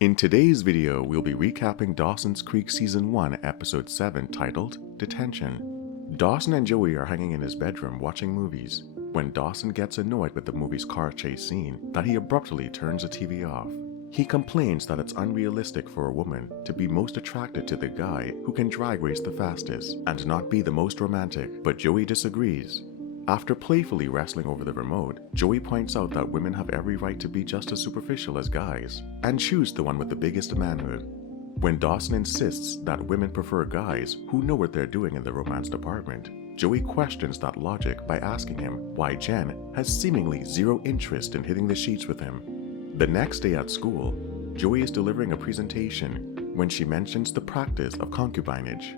In today's video, we'll be recapping Dawson's Creek Season 1, Episode 7, titled Detention. Dawson and Joey are hanging in his bedroom watching movies, when Dawson gets annoyed with the movie's car chase scene that he abruptly turns the TV off. He complains that it's unrealistic for a woman to be most attracted to the guy who can drag race the fastest and not be the most romantic, but Joey disagrees. After playfully wrestling over the remote, Joey points out that women have every right to be just as superficial as guys, and choose the one with the biggest manhood. When Dawson insists that women prefer guys who know what they're doing in the romance department, Joey questions that logic by asking him why Jen has seemingly zero interest in hitting the sheets with him. The next day at school, Joey is delivering a presentation when she mentions the practice of concubinage.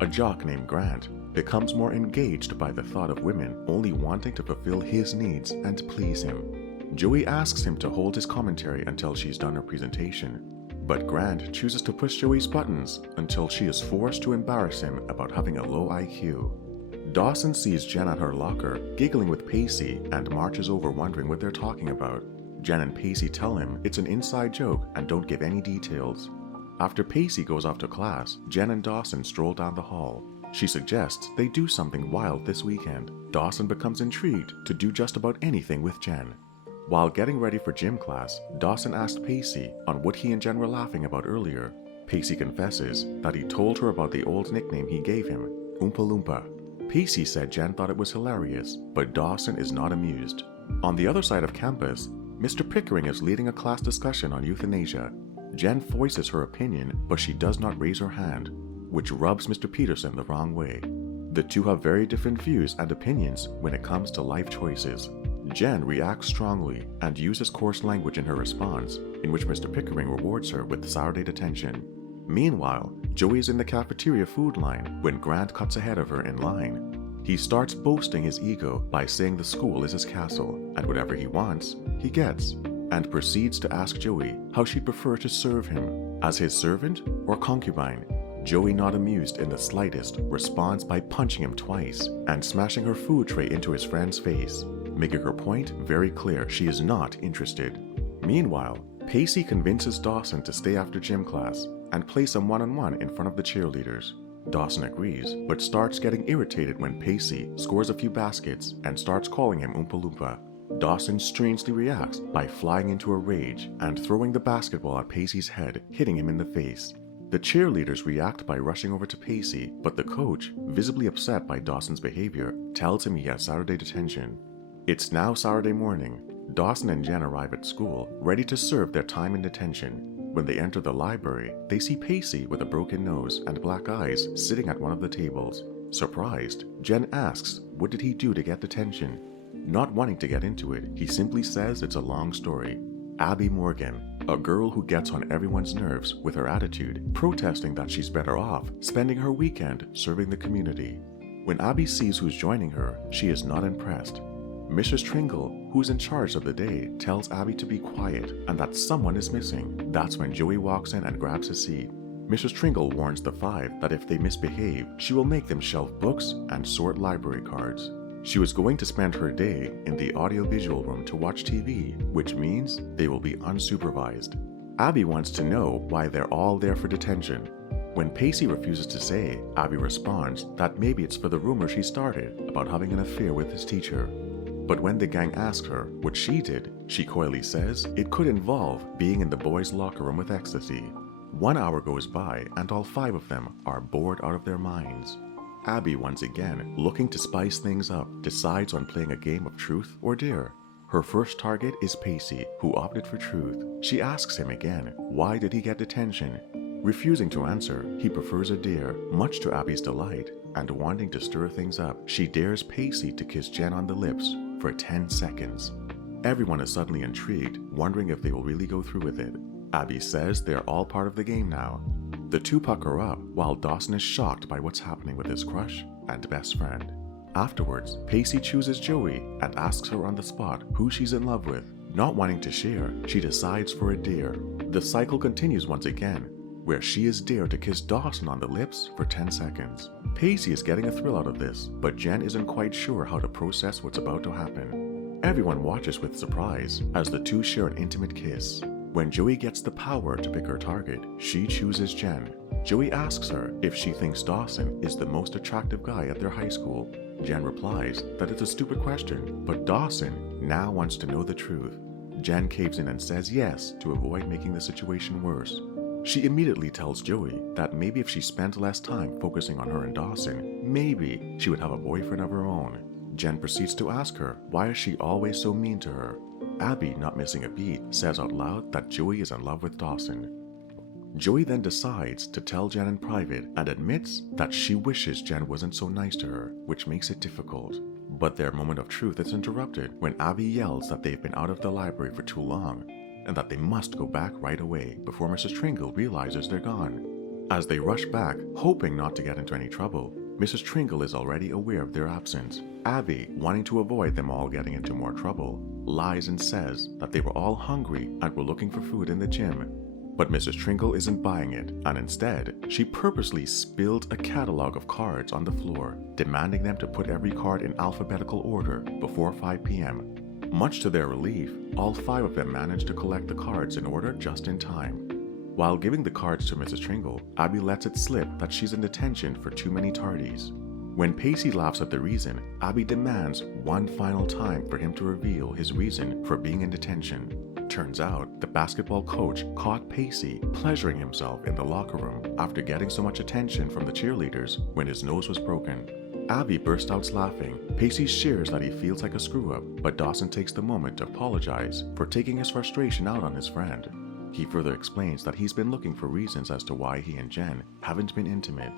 A jock named Grant becomes more engaged by the thought of women only wanting to fulfill his needs and please him. Joey asks him to hold his commentary until she's done her presentation, but Grant chooses to push Joey's buttons until she is forced to embarrass him about having a low IQ. Dawson sees Jen at her locker giggling with Pacey and marches over wondering what they're talking about. Jen and Pacey tell him it's an inside joke and don't give any details. After Pacey goes off to class, Jen and Dawson stroll down the hall. She suggests they do something wild this weekend. Dawson becomes intrigued to do just about anything with Jen. While getting ready for gym class, Dawson asked Pacey on what he and Jen were laughing about earlier. Pacey confesses that he told her about the old nickname he gave him, Oompa Loompa. Pacey said Jen thought it was hilarious, but Dawson is not amused. On the other side of campus, Mr. Pickering is leading a class discussion on euthanasia. Jen voices her opinion, but she does not raise her hand, which rubs Mr. Peterson the wrong way. The two have very different views and opinions when it comes to life choices. Jen reacts strongly and uses coarse language in her response, in which Mr. Pickering rewards her with Saturday detention. Meanwhile, Joey is in the cafeteria food line when Grant cuts ahead of her in line. He starts boasting his ego by saying the school is his castle, and whatever he wants, he gets, and proceeds to ask Joey how she'd prefer to serve him, as his servant or concubine. Joey, not amused in the slightest, responds by punching him twice and smashing her food tray into his friend's face, making her point very clear she is not interested. Meanwhile, Pacey convinces Dawson to stay after gym class and play some one-on-one in front of the cheerleaders. Dawson agrees, but starts getting irritated when Pacey scores a few baskets and starts calling him Oompa Loompa. Dawson strangely reacts by flying into a rage and throwing the basketball at Pacey's head, hitting him in the face. The cheerleaders react by rushing over to Pacey, but the coach, visibly upset by Dawson's behavior, tells him he has Saturday detention. It's now Saturday morning. Dawson and Jen arrive at school, ready to serve their time in detention. When they enter the library, they see Pacey with a broken nose and black eyes sitting at one of the tables. Surprised, Jen asks what did he do to get detention. Not wanting to get into it, he simply says it's a long story. Abby Morgan, a girl who gets on everyone's nerves with her attitude, protesting that she's better off spending her weekend serving the community. When Abby sees who's joining her, she is not impressed. Mrs. Tringle, who's in charge of the day, tells Abby to be quiet and that someone is missing. That's when Joey walks in and grabs his seat. Mrs. Tringle warns the five that if they misbehave, she will make them shelve books and sort library cards. She was going to spend her day in the audiovisual room to watch TV, which means they will be unsupervised. Abby wants to know why they're all there for detention. When Pacey refuses to say, Abby responds that maybe it's for the rumor she started about having an affair with his teacher. But when the gang asks her what she did, she coyly says it could involve being in the boys' locker room with ecstasy. 1 hour goes by and all five of them are bored out of their minds. Abby, once again, looking to spice things up, decides on playing a game of truth or dare. Her first target is Pacey, who opted for truth. She asks him again, why did he get detention? Refusing to answer, he prefers a dare, much to Abby's delight, and wanting to stir things up, she dares Pacey to kiss Jen on the lips for 10 seconds. Everyone is suddenly intrigued, wondering if they will really go through with it. Abby says they are all part of the game now. The two pucker up while Dawson is shocked by what's happening with his crush and best friend. Afterwards, Pacey chooses Joey and asks her on the spot who she's in love with. Not wanting to share, she decides for a dare. The cycle continues once again, where she is dared to kiss Dawson on the lips for 10 seconds. Pacey is getting a thrill out of this, but Jen isn't quite sure how to process what's about to happen. Everyone watches with surprise as the two share an intimate kiss. When Joey gets the power to pick her target, she chooses Jen. Joey asks her if she thinks Dawson is the most attractive guy at their high school. Jen replies that it's a stupid question, but Dawson now wants to know the truth. Jen caves in and says yes to avoid making the situation worse. She immediately tells Joey that maybe if she spent less time focusing on her and Dawson, maybe she would have a boyfriend of her own. Jen proceeds to ask her why is she always so mean to her. Abby, not missing a beat, says out loud that Joey is in love with Dawson. Joey then decides to tell Jen in private and admits that she wishes Jen wasn't so nice to her, which makes it difficult. But their moment of truth is interrupted when Abby yells that they've been out of the library for too long and that they must go back right away before Mrs. Tringle realizes they're gone. As they rush back, hoping not to get into any trouble, Mrs. Tringle is already aware of their absence. Abby, wanting to avoid them all getting into more trouble, lies and says that they were all hungry and were looking for food in the gym. But Mrs. Tringle isn't buying it, and instead, she purposely spilled a catalog of cards on the floor, demanding them to put every card in alphabetical order before 5 p.m. Much to their relief, all 5 of them managed to collect the cards in order just in time. While giving the cards to Mrs. Tringle, Abby lets it slip that she's in detention for too many tardies. When Pacey laughs at the reason, Abby demands one final time for him to reveal his reason for being in detention. Turns out, the basketball coach caught Pacey pleasuring himself in the locker room after getting so much attention from the cheerleaders when his nose was broken. Abby bursts out laughing. Pacey shares that he feels like a screw-up, but Dawson takes the moment to apologize for taking his frustration out on his friend. He further explains that he's been looking for reasons as to why he and Jen haven't been intimate.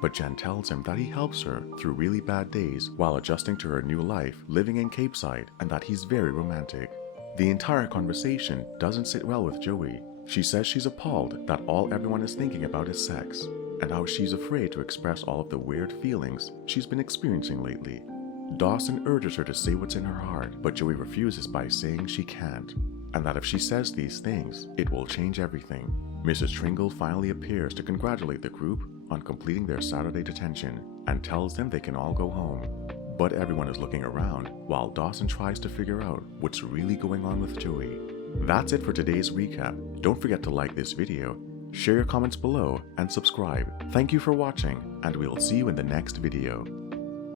But Jen tells him that he helps her through really bad days while adjusting to her new life living in Capeside and that he's very romantic. The entire conversation doesn't sit well with Joey. She says she's appalled that all everyone is thinking about is sex, and how she's afraid to express all of the weird feelings she's been experiencing lately. Dawson urges her to say what's in her heart, but Joey refuses by saying she can't, and that if she says these things, it will change everything. Mrs. Tringle finally appears to congratulate the group on completing their Saturday detention and tells them they can all go home. But everyone is looking around while Dawson tries to figure out what's really going on with Joey. That's it for today's recap. Don't forget to like this video, share your comments below, and subscribe. Thank you for watching, and we'll see you in the next video.